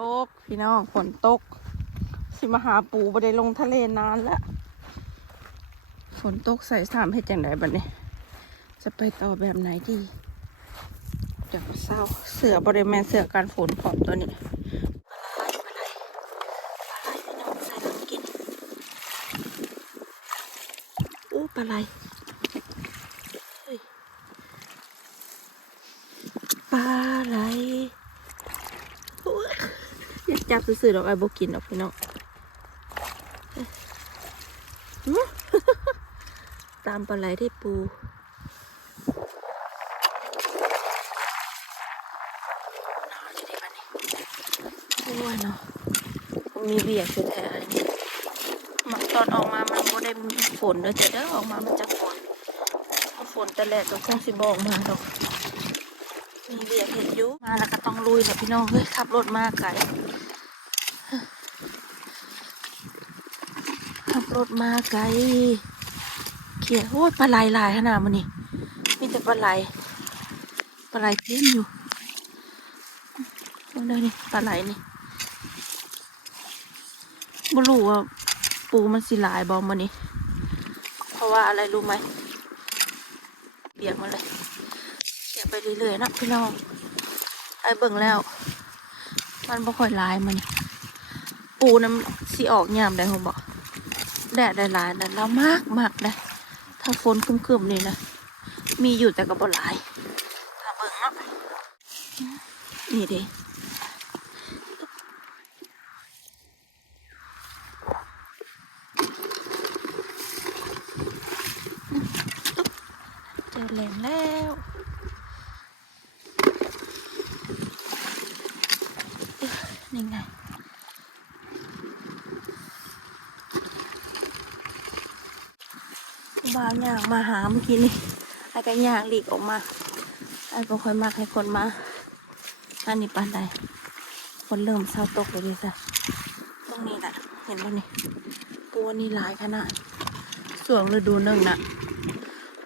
ตก พี่น้องฝนตก สิมาหาปูบ่ได้ลงทะเลนานแล้วฝนตกใส่สามให้จังไดบัดนี้ จะไปต่อแบบไหนดีเดี๋ยวก็เศร้าเสือบริแมนเสือการฝนพร้อมตัวนี้อู้ปลาไหลปลาไหล จับซื่อๆดอกไอ้บกินดอกพี่น้องเอ้ยอื้อตามปลาไหลได้ปูโอ้ยเนาะมีเบียกคือแท้ๆนี่มันตอนออกมา มันก็ได้ฝนเลยแต่เด้อออกมา มันจะฝนฝนแต่แรกก็คงสิบอกมาดอก มีเบียกเห็นยู่มาแล้วก็ต้องลุยแหละพี่น้อง เฮ้ย ขับรถมาไกลขับ รถมาไกลเขี่ยโอ้ยปลาไหลหลายขนาดมันนี่มีแต่ปลาไหลปลาไหลเต็มอยู่เบิ่งเด้นี่ปลาไหลนี่บ่รู้ว่าปูมันสิหลายบอมันนี่เพราะว่าอะไรรู้ไหมเปียกมันเลยเปียไปเรื่อยๆนะพี่น้องไอ้เบิ่งแล้ว มันบ่ค่อยลายมันปูน้ำสิออกยามได้ผมบอก แดดหลายนั่นแล้วมากมากนะ ถ้าฝนคึมๆนี่นะ มีอยู่แต่ก็บ่หลายถ้าเบิ่งเนาะนี่ดิ เจอแหลมแล้วเอ้ยนี่ไง บ่าวย่างมาหาเมื่อกี้นี่ไอ้ก็ย่างหลีกออกมาไอ้ก็ค่อยมากให้คนมาอันนี้ปานใดคนเริ่มเศร้าตกเลยดิจ้ะตรงนี้แหละเห็นป่ะนี่ปูนี่หลายขนาดส่วงฤดูหนึ่งน่ะ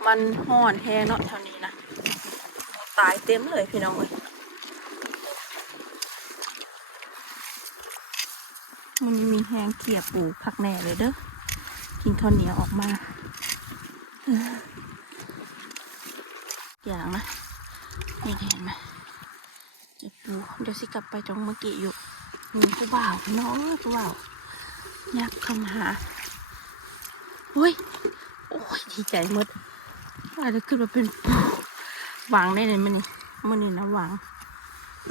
มันห่อนแห้งเนาะแถวนี้นะตายเต็มเลยพี่น้องเอ้ยมันมีแห้งเกียบปูคักแน่เลยเด้อกินข้าวเหนียวออกมา อย่างนะ นี่เห็นไหมเจ็บปูเดี๋ยวสิกลับไปตรงเมื่อกี้อยู่มีผู้บ่าวน้องเอ้ยผู้บ่าวอยากเข้ามาหาโอ้ย โอ้ย ดีใจหมดอาจจะขึ้นมาเป็นปูวางได้เลยมันนี่มันนี่นะวาง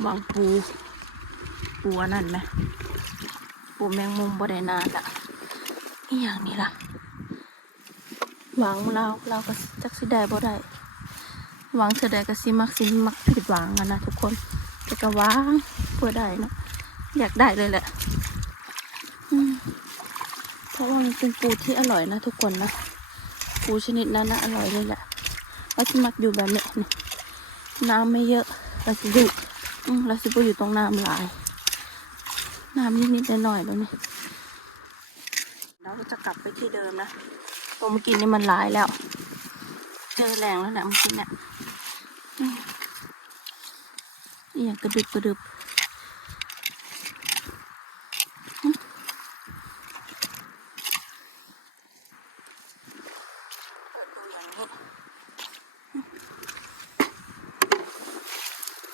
วางปู ปูอันนั้นไหมปูแมงมุมบ่ได้นานละนี่อย่างนี้ล่ะ หวางเราเราก็จักสิได้บ่ได้หวางเสอใดก็สิมักสิมักผิดหวังกันนะทุกคนแต่ก็หวางเพื่อได้เนาะอยากได้เลยแหละเพราะว่ามันเป็นปูที่อร่อยนะทุกคนนะปูชนิดนั้นนะอร่อยเลยแหละเราจะมักอยู่แบบนี้นี่น้ำไม่เยอะเราจะอยู่อืมเราจะไปอยู่ตรงน้ำหลาย น้ำนิดๆหน่อยๆแล้วนี่เราก็จะกลับไปที่เดิมนะ ตรงเมื่อกี้นี่มันหลายแล้ว เจอแรงแล้วนะเมื่อกี้เนี่ยอืมอย่างกระดึบกระดึบ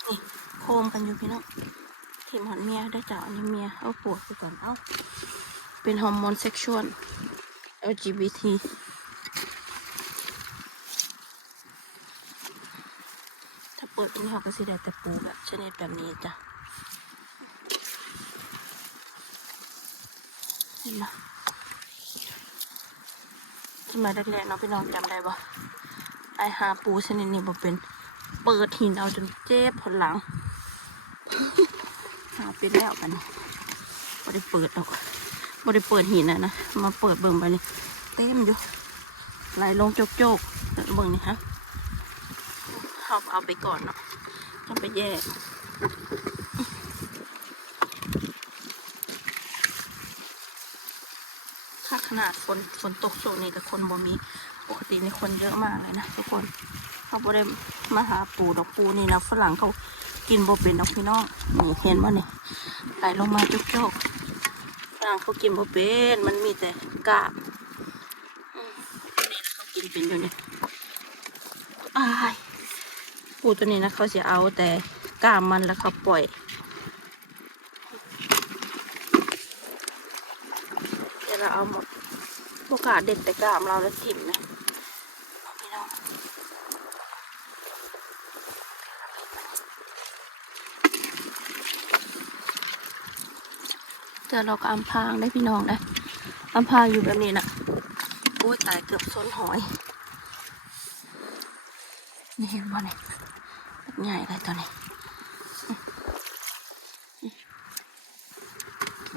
นี่โคมกันอยู่พี่น้องทีมหอนเมียได้จ้าอันนี้เมีย เอาปวดไปก่อน เอา เป็นฮอร์โมนเซ็กชวล LGBT ถ้าเปิดอันนี้เขาก็สิได้แต่ปูแบบชนิดแบบนี้จ้ะเห็นไหมสมัยแรกๆเนาะพี่น้องจำได้ปะไอหาปูชนิดนี้บ่เป็น เปิดหินเอาจนเจ็บผลหลังหาเป็นแล้วกันบ่ได้เปิดหรอก บ่ได้เปิดหินนะนะมาเปิดเบิ่งไปนี่เต็มอยู่ไหลลงโจกโจกๆเบิ่งนี่ฮะเอาเอาไปก่อนเนาะจะไปแยกถ้าขนาดฝนฝนตกช่วงนี้แต่คนบ่มีปกตินี่คนเยอะมากเลยนะทุกคนเขาบ่ได้มาหาปูดอกปูนี่นะฝรั่งเขากินบ่เป็นนกพี่น้องนี่เห็นบ่เนี่ยไหลลงมาจุกโจก ฝรั่งเขากินบ่เป็นมันมีแต่กาบนี่นะเขากินเป็นอยู่เนี่ยอายปูตัวนี้นะเขาจะเอาแต่กามมันแล้วเขาปล่อยเดี๋ยวเราเอาหมดโอกาสเด็ดแต่กามเราแล้วถิ่มนะเอาพี่น้อง เจอเราก็อำพางได้พี่น้องได้อำพางอยู่แบบนี้นะโอ้ยตายเกือบส้นหอย นี่เห็นบ่เนี่ยใหญ่เลยตัวนี้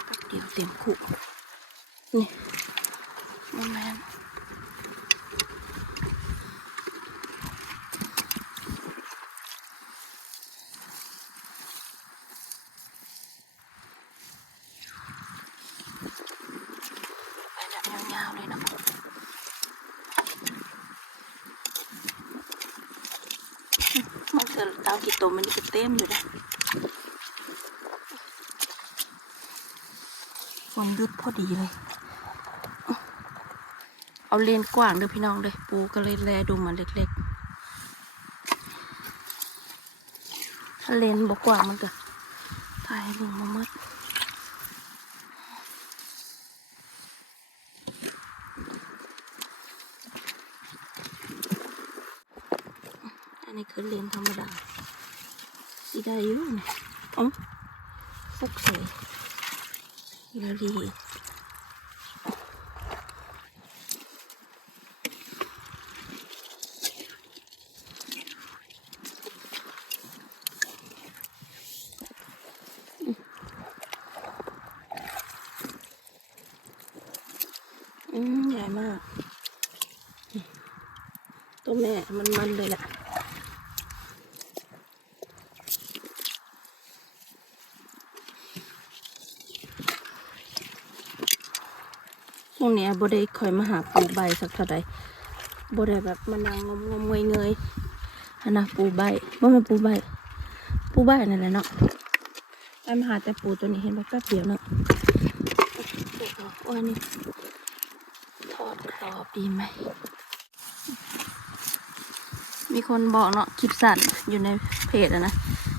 แป๊บเดียวเต็มคุกนี่มันแมนไปแบบ ยาวเลยนะมันเกิดดากี่ตัวมันก็เต็มอยู่นะมันยุดพอดีเลย เอาเลนกว้างเด้อพี่น้องเด้อปูก็เลยแลดูมันเล็กๆถ้าเลนบกกว้างมันก็ถ่ายให้เบิ่งมาหมดอั นนี้คือเลนธรรมดาสีด้อยู่อ๋อฟุกใส่อีลาลีอืมใหญ่มาก ตัวแม่มันมันเลยแหละ ช่วงนี้บ่ได้คอยมาหาปูใบสักเท่าใดบ่ได้แบบมานั่งงมงมเงยเงยๆอันนะปูใบว่ามันปูใบ ปูใบนั่นแหละเนาะไอ้มาหาแต่ปูตัวนี้เห็นบ่แป๊บเดียวเนาะโอ้ยนี่ทอดกรอบดีไหม มีคนบอกเนาะคลิปสั้นอยู่ในเพจอะนะ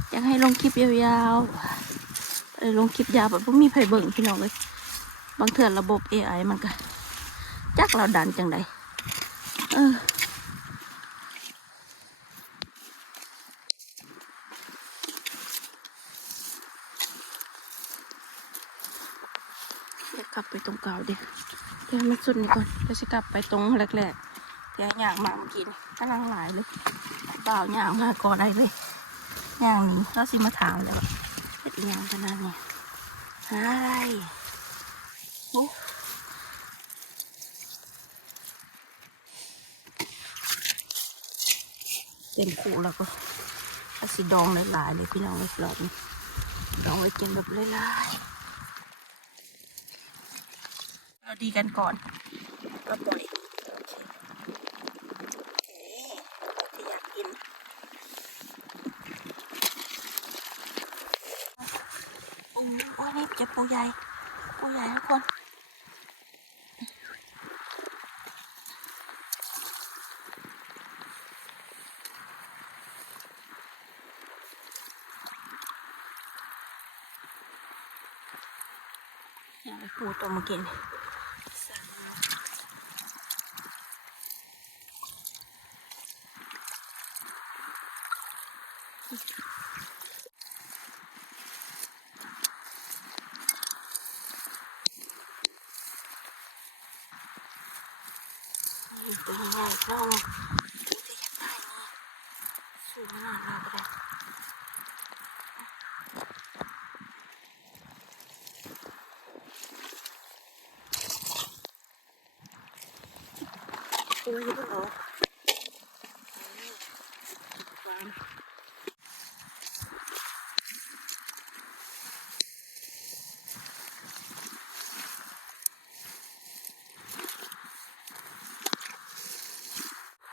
อยากให้ลงคลิปยาวๆลงคลิปยาวแบบพวกมีไผเบิ่งพี่น้องเลย บางเถื่อระบบ AI มันก็ จักเราดันจังใดเออเดี๋ยวกลับไปตรงเก่าดิเดี๋ยวมันสุดนี่ก่อนเดี๋ยวจะกลับไปตรงแรกๆเดี๋ยวย่างมาเมื่อกี้นี่กำลังหลายเลยเปล่าย่างมาก่อนได้เลยย่างนี้เราสิมาถามแล้วาเป็นอิหยังขนาดนี้หาอะไร เต็มขู่แล้วก็อาสิดองหลายๆเลยพี่น้องเลยปลอดดองไว้กินแบบหลายๆเราดีกันก่อนก็ปล่อยนี่ที่อยากกินโอ้ยนี่เจะปูใหญ่ปูใหญ่ทุกคนอยากไปปูตัวเมื่อกี้นี่ อยู่ตัวใหญ่ๆน้องตัวที่อยากได้นี่สูงขนาดเราก็ได้ ตัวนี้ก็เหรอวาง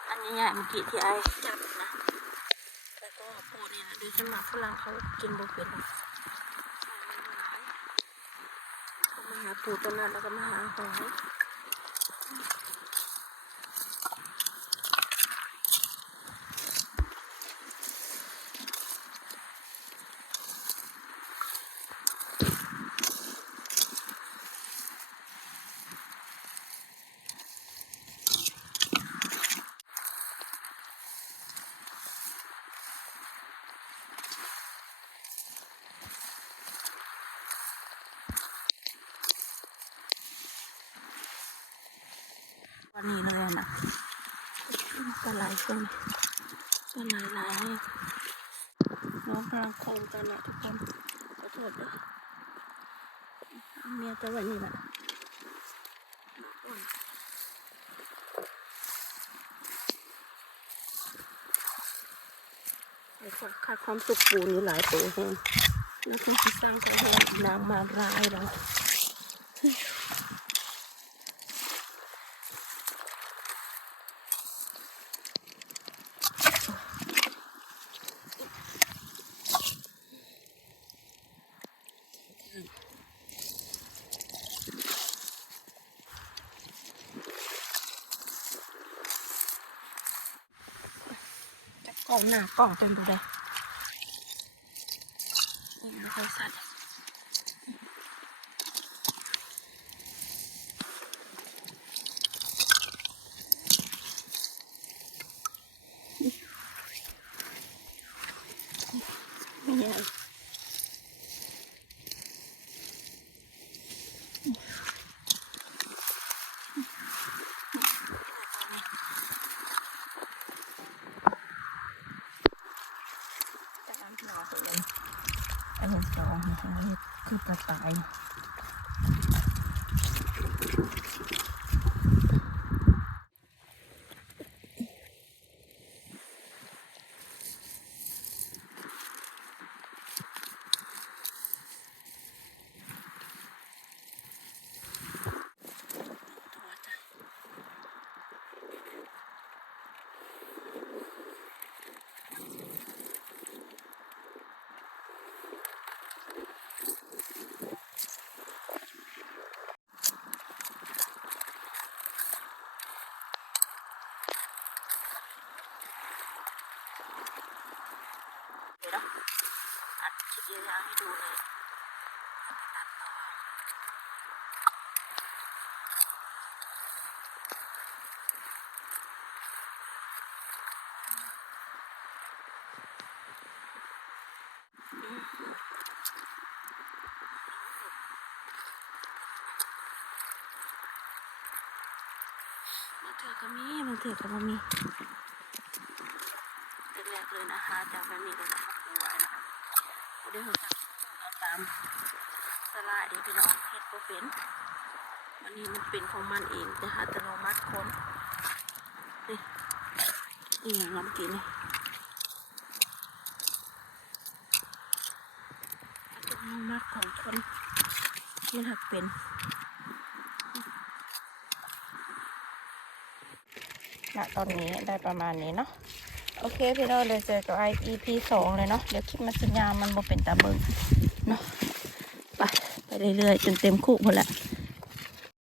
อันนี้ใหญ่เมื่อกี้ที่ไอ้จับนะแล้วก็ปูนี่นะคือสมัครฝรั่งเขากินบุเป็นหรอกเขามาหาปูตัวนั้นแล้วก็มาหาหอย นนี้เลยอะนะปลาไหลคนปลาไหลหลายน้องกำลังโคมกันนะทุกคนขอโทษด้วยเมียจะไว้นี่แหละขาดความสุขปูนี่หลายตัวแห้งแล้วก็สร้างกันแห้งนางมาร้ายแล้ว กล่องหน้ากล่องเป็นดูได้ไม่ค่อยสั่นไม่ใหญ่แต่น้ำหนาตัวเองอันนี้สองอัน นี้คือกระต่ายตัวจ้ะ เดี๋ยวนะอัดคลิปยาวๆให้ดูเลยตัดต่อ มาเถื่อก็มีมาเถื่อก็บ่มีแรกเลยนะคะจากแบบนี้เลยนะคะปูไว้นะคะเดี๋ยวเราจะเอาตามสลายพี่น้องเฮ็ดโปเป็นวันนี้มันเป็นของมันเองแต่หาอัตโนมัติคนนี่นี่อย่างน้ำกินนี่อัตโนมัติของคนมันหักเป็น ณตอนนี้ได้ประมาณนี้เนาะโอเคพี่น้องเดี๋ยวเจอกับไอ EP สองเลยเนาะเดี๋ยวคลิปมันสัญญามันบ่เป็นตาเบิงเนาะไปไปเรื่อยๆจนเต็มคู่หมดแหละ